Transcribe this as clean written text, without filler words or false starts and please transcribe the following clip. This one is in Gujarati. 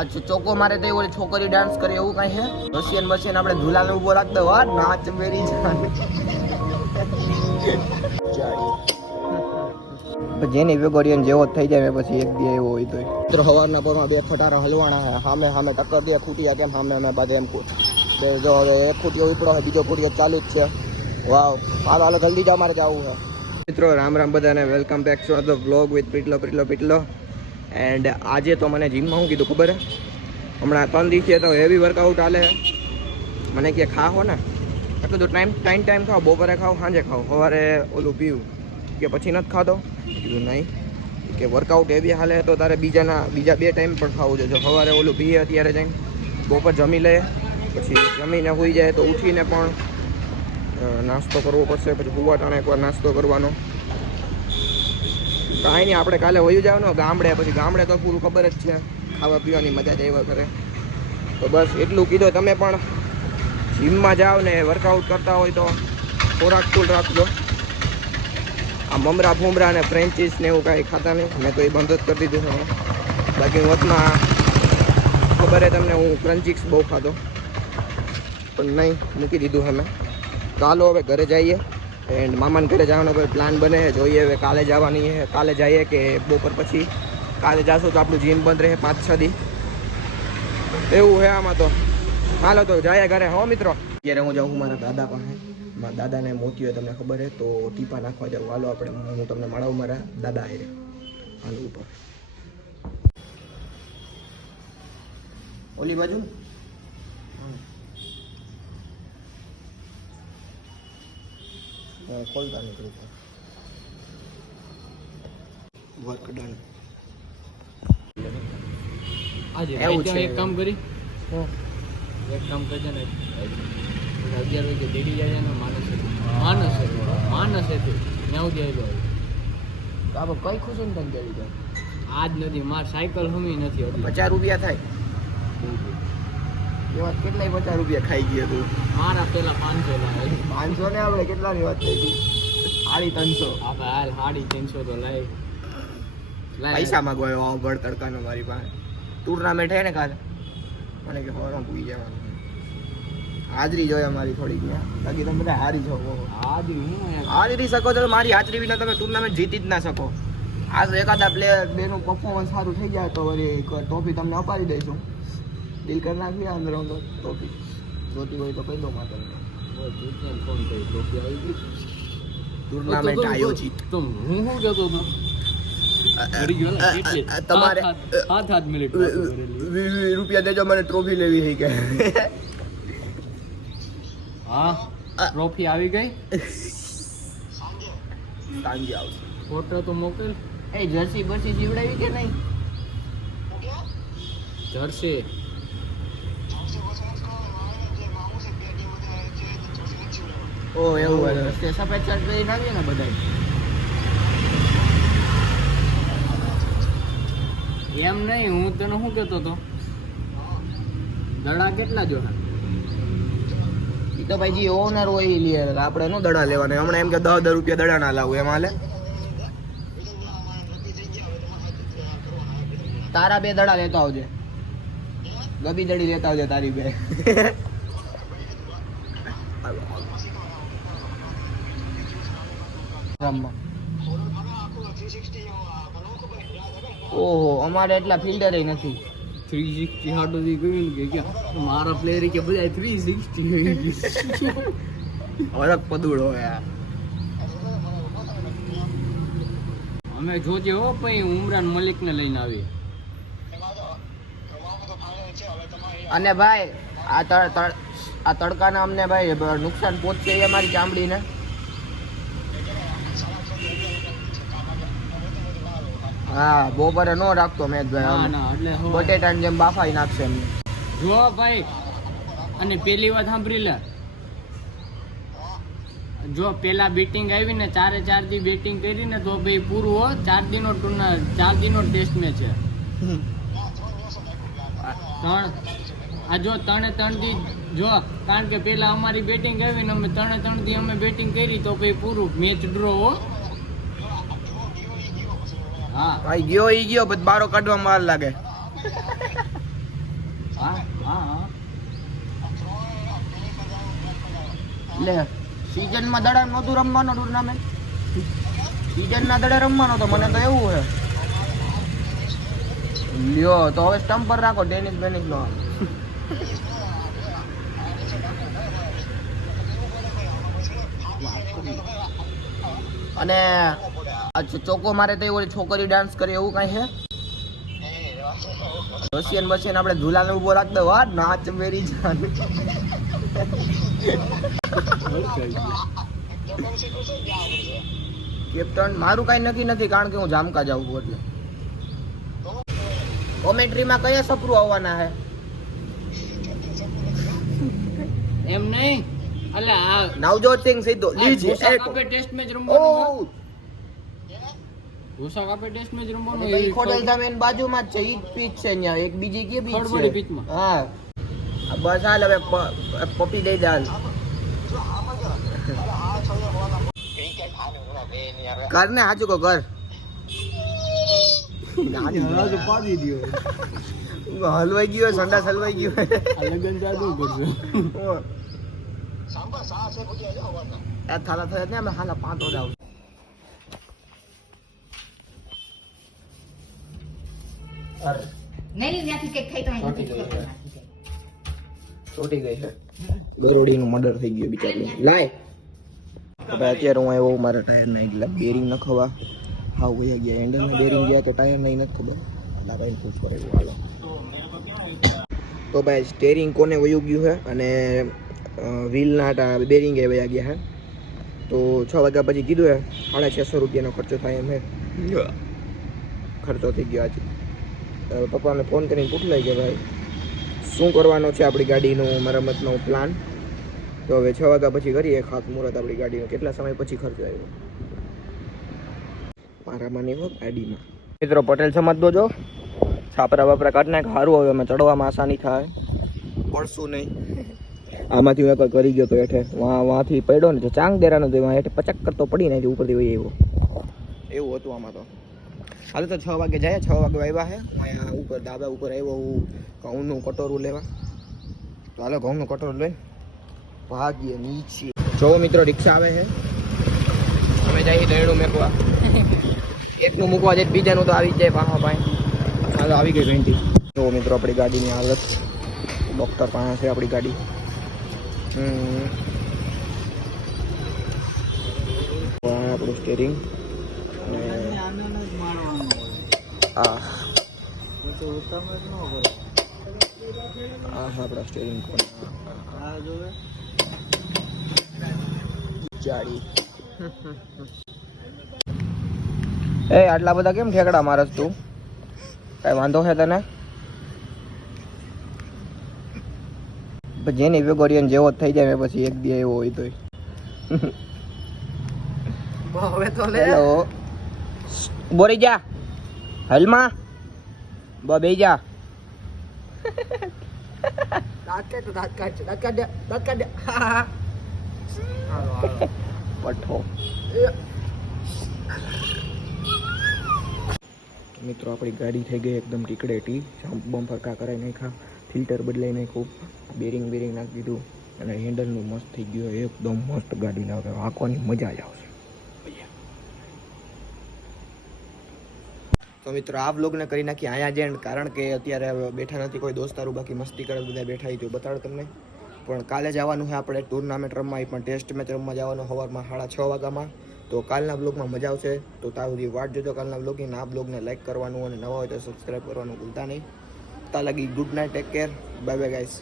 અચ્છા ચોકો મારે તો ઓલી છોકરી ડાન્સ કરે એવું કઈ છે? રશિયન બશિયન આપણે ઝુલાને ઉભો રાખતો હા નાચ મેરી જેની વેગોરિયન જેવો જ થઈ જાય પછી એક દી એવો હોય તો મિત્રો સવારના પરમાં બે ખટારા હલવાણા સામે સામે ટક્કર દે ખૂટિયા કેમ સામે અમે બાદ એમ જો એક ખૂટિયો ઉપડો છે બીજો ખૂટિયો ચાલુ જ છે. વાવ હાલો હાલો જલ્દી જાઓ મારે જવું છે. મિત્રો રામ રામ બધાને welcome back to the vlog with Pitlo and આજે તો મને જીમમાં શું કીધું ખબર હમણાં 3 દિવસે તો હેવી વર્કઆઉટ હાલે મને કે ખાઓ ને એટલું તો ટાઈમ ખાઓ બપોરે ખાઓ સાંજે ખાઓ સવારે ઓલું પીવું કે પછી નથી ખાતો કીધું નહીં કે વર્કઆઉટ હેવી હાલે તો તારે બીજા 2 ટાઈમ પણ ખાવું જોઈએ. સવારે ઓલું પીએ અત્યારે જઈને બપોર જમી લે પછી જમીને સૂઈ જાય તો ઉઠીને પણ નાસ્તો કરવો પડશે પછી કુવાટાણે એકવાર નાસ્તો કરવાનો. કાંઈ નહીં આપણે કાલે વયું જવાનું ગામડે પછી ગામડે તો પૂરું ખબર જ છે ખાવા પીવાની મજા જ આવ્યા કરે. તો બસ એટલું કીધું તમે પણ જીમમાં જાઓ ને વર્કઆઉટ કરતા હોય તો ખોરાક ફૂલ રાખજો. આ મમરા ફૂમરા ને ફ્રેન્ચીસ ને એવું કાંઈ ખાતા નહીં મેં તો એ બંધ જ કરી દીધું છે. બાકી વચમાં ખબર છે તમને હું ક્રન્ચીક્સ બહુ ખાતો પણ નહીં મૂકી દીધું છે મેં. ચાલો હવે ઘરે જઈએ એન્ડ મામાને ઘરે જવાનો કોઈ પ્લાન બને જોઈએ હવે કાલે જવાની છે કાલે જઈએ કે બપોર પછી કાલે જાશું તો આપણું જીમ બંધ રહે 5-6 દી એવું છે આમાં તો. હાલો તો જાય ઘરે હો મિત્રો. અત્યારે હું જાઉં મારા દાદા પાસે મારા દાદાને મોતી હોય તમને ખબર છે તો ટીપા નાખવા જાઉં. હાલો આપણે હું તમને મળાવું મારા દાદા હારે હાલો ઉપર ઓલી બાજુ ખોલતા નીકળું વર્ક ડન. આજે એવું છે એક કામ કરજે ને 11 વાગે દેડી જાય ને માનસ હતું ન્યાવ ગયેલો કાબો કઈ ખુશી ને તને જડી જાય આજ નથી માર સાયકલ હમી નથી હતી. 50 રૂપિયા થાય એવા કેટલાય 50 રૂપિયા ખાઈ ગયા તું. મારા પેલા 500 લાવે 500 ને આપણે કેટલાની વાત થઈ હતી 350 આપણે હાલ 350 તો લાય પૈસા માંગવાયો ભર તડકાનો મારી પાસે ટુર્નામેન્ટ હે ને કાલે મને કે હોરો પૂરી જવાનું હાજરી જોઈએ મારી થોડીક બાકી તમે બધા હારી જાઓ. હારી શકો તો મારી હાજરી વિના તમે ટુર્નામેન્ટ જીતી જ ના શકો. આ તો એકાદા પ્લેયર બેનું પરફોર્મન્સ સારું થઈ જાય તો વળી ટ્રોફી તમને અપાવી દઈશું. ડીલ કરી નાખીએ અંદર ટ્રોફી જોતી હોય તો કહી દો મારે ફોન કરી ટ્રોફી આવી ગઈ ટુર્નામેન્ટ આયોજિત તો હું શું કહેતો હતો તમારે 7 મિનિટ રૂપિયા દેજો મને ટ્રોફી લેવી છે કે હા ટ્રોફી આવી ગઈ સાંજે આવશે. ફોટો તો મોકલ. એ જર્સી બરસી જીવડાવી કે નહીં? જર્સી ઓ એવું છે સફેદ શર્ટ પહેરીને આવીએ ને બધા એમ નહીં હું તને શું કહેતો હતો દડા કેટલા જોડા એ તો ભાઈ જે ઓનર હોય એ લે આપણે નો દડા લેવાના હમણાં એમ કે 10 રૂપિયા દડા ના લાવું એમ હાલે. તારા 2 દડા લેતા આવજે ગબી દડી લેતા આવજે તારી 2. ઓહો અમારે એટલા ફિલ્ડર નથી 360 હાટો થી ગયું કે મારા પ્લેયર કે બધા 360 હરક પદુડો યાર. અમે જોજે હો પછી ઉમરાન મલિક ને લઈને આવી. અને ભાઈ આ તડકાના અમને ભાઈ નુકસાન પહોંચશે એ અમારી ચામડીને. હા બપોરે નો રાખતો મેચ ભાઈ એટલે બટેટાની જેમ બાફાઈ નાખશે એમને. જો ભાઈ અને પેલી વાત સાંભળી લે જો પેલા બેટિંગ આવી ને 4 દી બેટિંગ કરી ને તો ભાઈ પૂરું હો 4 દિનો ટેસ્ટ મેચ છે. આ જો 3 દી જો કારણ કે પેલા અમારી બેટિંગ આવી ને અમે 3 દી અમે બેટિંગ કરી તો ભાઈ પૂરું મેચ ડ્રો હો. હા ભાઈ ગયો બસ બારો કાઢવા વાર લાગે. હા હા હા લે સીઝનમાં દડા નહોતું રમવાનો ટુર્નામેન્ટ સીઝનના દડે રમવાનો તો મને તો એવું છે લ્યો તો હવે સ્ટમ્પ પર રાખો ટેનિસ બેનિસ નો અને ચોકો મારે તો ઓલી છોકરી ડાન્સ કરે એવું કઈ છે રશિયન બશિયન આપણે ઝૂલાને ઉભો રાખ દો હા નાચ મેરી જાન કેપ્ટન મારું કઈ નક્કી નથી કારણ કે હું જામકા જાઉં છું એટલે કોમેન્ટ્રીમાં કયા સપરું આવવાના હે એમ નહીં અલે આ નવજોત સિંહ સિદ્ધુ લીજી આપણે ટેસ્ટ મેચ રમવાનું ઘોષા કાપે ટેસ્ટ મેચ રમવાનું એ ખોડલ સામે બાજુમાં જ છે ઈ જ પીચ છે અહીંયા એક બીજી કે પીચ ખડબડી છે પીચમાં. હા આ બસ હાલ હવે પપી દઈ દાલ કર ને હાચું કો કર હલવાઈ ગયો સંડાસ હલવાઈ ગયો લગન ચાલુ કરજો આ થાલા થયા ને અમે હાલા 5 વાગે આવું નહીં ત્યાંથી કંઈક ખાઈ તો અહીં છોટી ગઈ છે ગરોડીનું મર્ડર થઈ ગયું બિચારી લાય હવે અત્યારે હું આવ્યો મારા ટાયર ના એટલે બેરિંગ નખવા હાવ ગયા ગયા હેન્ડલ ને બેરિંગ ગયા કે ટાયર નહીં નથી ખબર એટલે ભાઈ પૂછ કરેલું હાલો તો ભાઈ સ્ટેરિંગ કોને વયું ગયું છે અને વ્હીલના બેરિંગ એ વયા ગયા છે તો 6 વાગ્યા પછી કીધું છે 650 રૂપિયાનો ખર્ચો થાય એમ છે ખર્ચો થઈ ગયો આજે પપ્પાને ફોન કરીને પૂછલાય કે ભાઈ શું કરવાનો છે આપણી ગાડીનું મરમ્મતનો પ્લાન તો હવે 6 વાગ્યા પછી કરીએ ખાતમુહૂર્ત આપણી ગાડીનો કેટલા સમય પછી ખર્ચો આવ્યો મારામાં નહીં હોય ગાડીમાં મિત્રો પટેલ સમાજ દોજો છાપરા બાપરા કાઢ નાખ સારું હવે અમે ચડવામાં આસાની થાય પડશું નહીં આમાંથી હું એક કરી ગયો તો હેઠે વાંથી પડ્યો ને ચાંગ દેરા નથી વાં હેઠે પચક કરતો પડી ને ઉપરથી વહી આવ્યો એવું હતું આમાં તો હાલ તો 6 વાગે જાય 6 વાગે આવ્યા છે હું અહીંયા ઉપર ધાબા ઉપર આવ્યો હું ઘઉંનું કટોરું લેવા તો હાલો ઘઉંનું કટોરું લઈને ભાગીએ નીચે જો મિત્રો રિક્ષા આવે છે અમે જઈએ દહેડું મેકવા એકનું મૂકવા જાય બીજાનું તો આવી જ જાય પાહા ભાઈ હાલો આવી ગઈ ઘંટી જો મિત્રો આપણી ગાડીની હાલત ડૉક્ટર પાસે છે આપણી ગાડી આપણું સ્ટેરિંગ અને આ આપણા સ્ટેરિંગ કોણ જાડી એ આટલા બધા કેમ ઠેકડા મારસ તું કઈ વાંધો છે તને જેની વેગોરિયન જેવો થઈ જાય પછી એક દી એવો હોય તોય હવે તો લે હેલો બોરી જા હલમાં બે જા દાંત કાઢ પઠો મિત્રો આપણી ગાડી થઈ ગઈ એકદમ ટીકડેટી જમ્પ બમ્પ ફરકા કરાવી નાખ્યા ફિલ્ટર બદલાઈ નાખ્યું બેરિંગ નાખી દીધું અને હેન્ડલનું મસ્ત થઈ ગયું એકદમ મસ્ત ગાડી લાવે આંકવાની મજા જ આવશે તો મિત્રો આ વ્લોગને કરી નાખી અહીંયા જ એન્ડ કારણ કે અત્યારે બેઠા નથી કોઈ દોસ્તારો બાકી મસ્તી કરે બધા બેઠા તો બતાડો તમને પણ કાલે જવાનું છે આપણે ટુર્નામેન્ટ રમવા પણ ટેસ્ટ મેચ રમવા જવાનું સવારમાં 6:30 વાગ્યામાં તો કાલના બ્લોગમાં મજા આવશે તો ત્યાં સુધી વાટ જોજો કાલના બ્લોગની આ બ્લોગને લાઈક કરવાનું અને નવા હોય તો સબસ્ક્રાઈબ કરવાનું ભૂલતા નહીં ત્યાં લગી good night take care bye bye guys